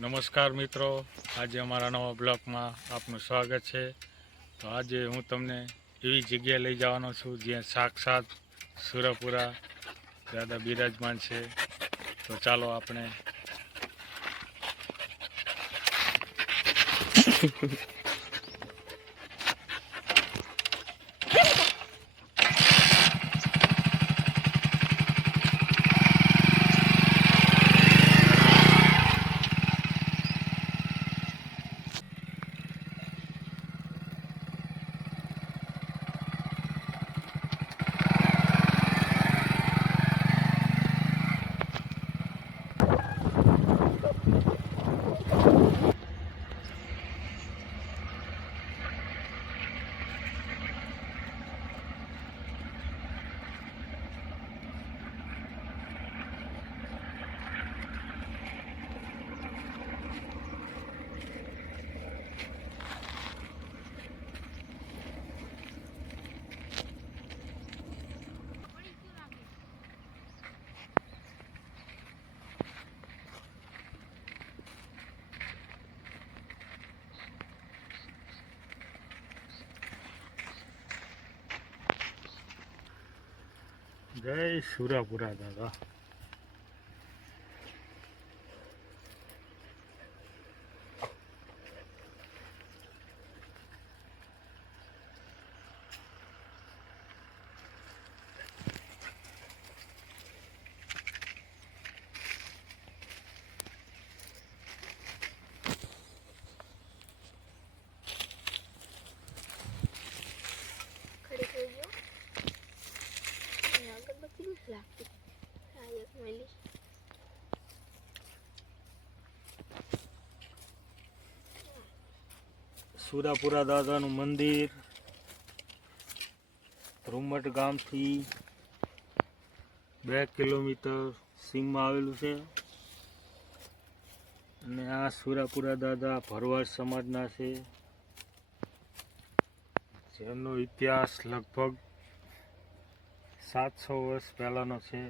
નમસ્કાર મિત્રો, આજે અમારા નવા બ્લોગમાં આપનું સ્વાગત છે। તો આજે હું તમને એવી જગ્યાએ લઈ જવાનો છું જ્યાં સાક્ષાત સુરાપુરા દાદા બિરાજમાન છે। તો ચાલો આપણે જય સુરાપુરા દાદા। સુરાપુરા દાદાનું મંદિર રૂમટ ગામથી 2 કિલોમીટર સીમમાં આવેલું છે અને આ સુરાપુરા દાદા ભરવાડ સમાજના છે, જેમનો ઇતિહાસ લગભગ 700 વર્ષ પહેલાનો છે।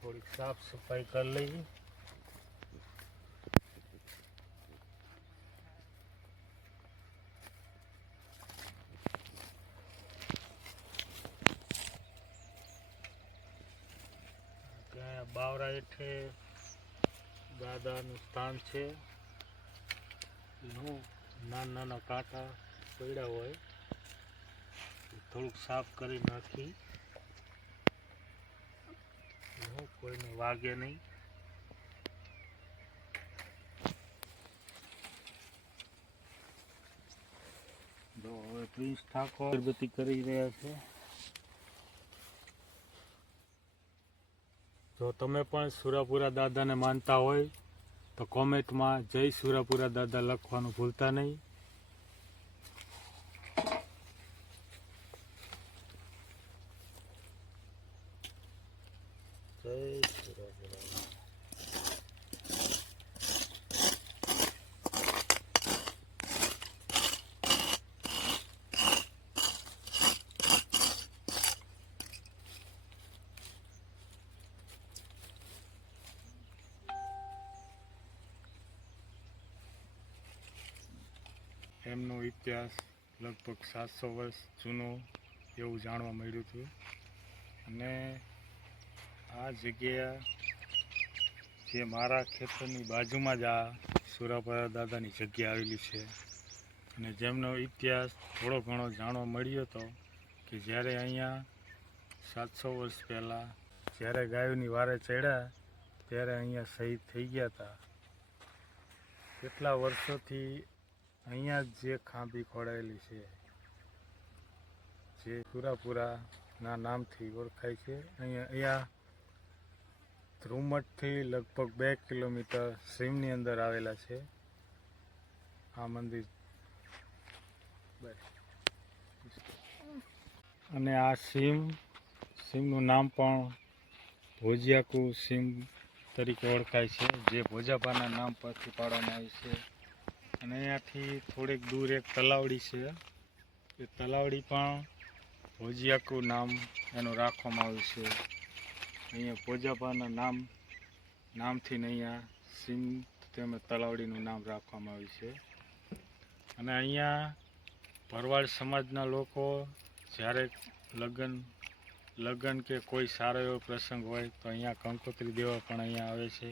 થોડીક સાફ સફાઈ કરી લઈએ। ત્યાં બાવરા હેઠે દાદાનું સ્થાન છે। નાના નાના કાંટા પડ્યા હોય થોડુંક સાફ કરી નાખી, કોઈને વાગે નહીં। જો હવે પ્રિન્સ ઠાકોર અગરબત્તી કરી રહ્યા છે। જો તમે પણ સુરાપુરા દાદાને માનતા હોય તો કોમેન્ટમાં જય સુરાપુરા દાદા લખવાનું ભૂલતા નહીં। જય સુરાપુરા। એમનો ઇતિહાસ લગભગ 700 વર્ષ જૂનો એવું જાણવા મળ્યું હતું અને આ જગ્યા જે મારા ખેતરની બાજુમાં જ આ સુરાપુરા દાદાની જગ્યા આવેલી છે અને જેમનો ઇતિહાસ થોડો ઘણો જાણવા મળ્યો હતો કે જ્યારે અહીંયા 700 વર્ષ પહેલાં જ્યારે ગાયોની વારે ચડ્યા ત્યારે અહીંયા શહીદ થઈ ગયા હતા। કેટલા વર્ષોથી અહીંયા જે ખાંભી ખોડાયેલી છે જે સુરાપુરાના નામથી ઓળખાય છે। અહીંયા રૂમટથી લગભગ 2 કિલોમીટર સીમની અંદર આવેલા છે આ મંદિર। અને આ સીમનું નામ પણ ભોજિયાકુ સીમ તરીકે ઓળખાય છે, જે ભોજાપાના નામ પરથી પાડવામાં આવી છે। અને અહીંયાથી થોડેક દૂર એક તલાવડી છે, એ તલાવડી પણ ભોજિયાકુ નામ એનું રાખવામાં આવ્યું છે. અહીંયા ભોજાબાના નામથી અહીંયા સિંહ તેમજ તલાવડીનું નામ રાખવામાં આવ્યું છે. અને અહીંયા ભરવાડ સમાજના લોકો જ્યારે લગ્ન કે કોઈ સારો એવો પ્રસંગ હોય તો અહીંયા કંકોત્રી દેવા પણ અહીંયા આવે છે.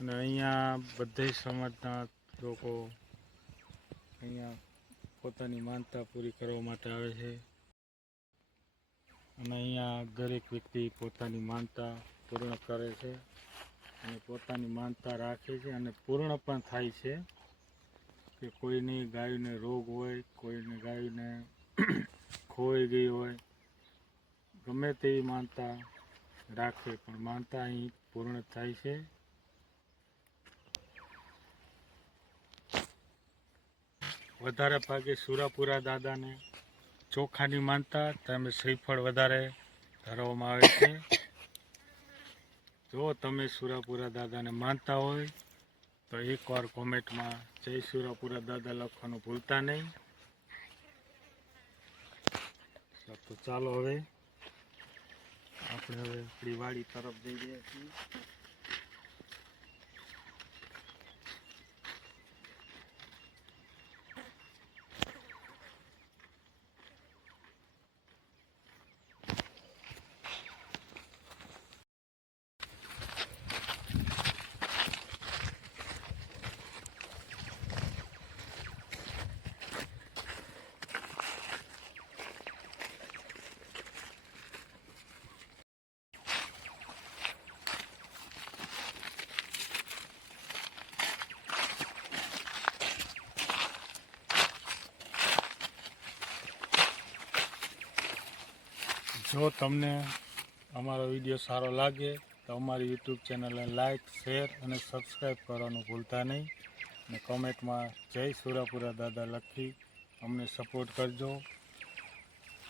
અને અહીંયા બધા સમાજના લોકો અહીંયા પોતાની માનતા પૂરી કરવા માટે આવે છે. અને અહીંયા દરેક વ્યક્તિ પોતાની માનતા પૂર્ણ કરે છે અને પોતાની માનતા રાખે છે અને પૂર્ણ પણ થાય છે. કે કોઈની ગાયને રોગ હોય, કોઈની ગાયને ખોવાઈ ગઈ હોય, ગમે તેવી માનતા રાખે પણ માનતા અહીં પૂર્ણ થાય છે. વધારે ભાગે સુરાપુરા દાદાને ચોખાની માનતા તેમજ શ્રીફળ વધારે ધરવામાં આવે છે. જો તમે સુરાપુરા દાદાને માનતા હોય તો એકવાર કોમેન્ટમાં જય સુરાપુરા દાદા લખવાનું ભૂલતા નહીં. તો ચાલો હવે આપણે આપણી વાડી તરફ જઈ રહ્યા છીએ. જો તમને અમારો વિડીયો સારો લાગે તો અમારી યુટ્યુબ ચેનલને લાઇક, શેર અને સબસ્ક્રાઈબ કરવાનું ભૂલતા નહીં. અને કોમેન્ટમાં જય સુરાપુરા દાદા લખી અમને સપોર્ટ કરજો.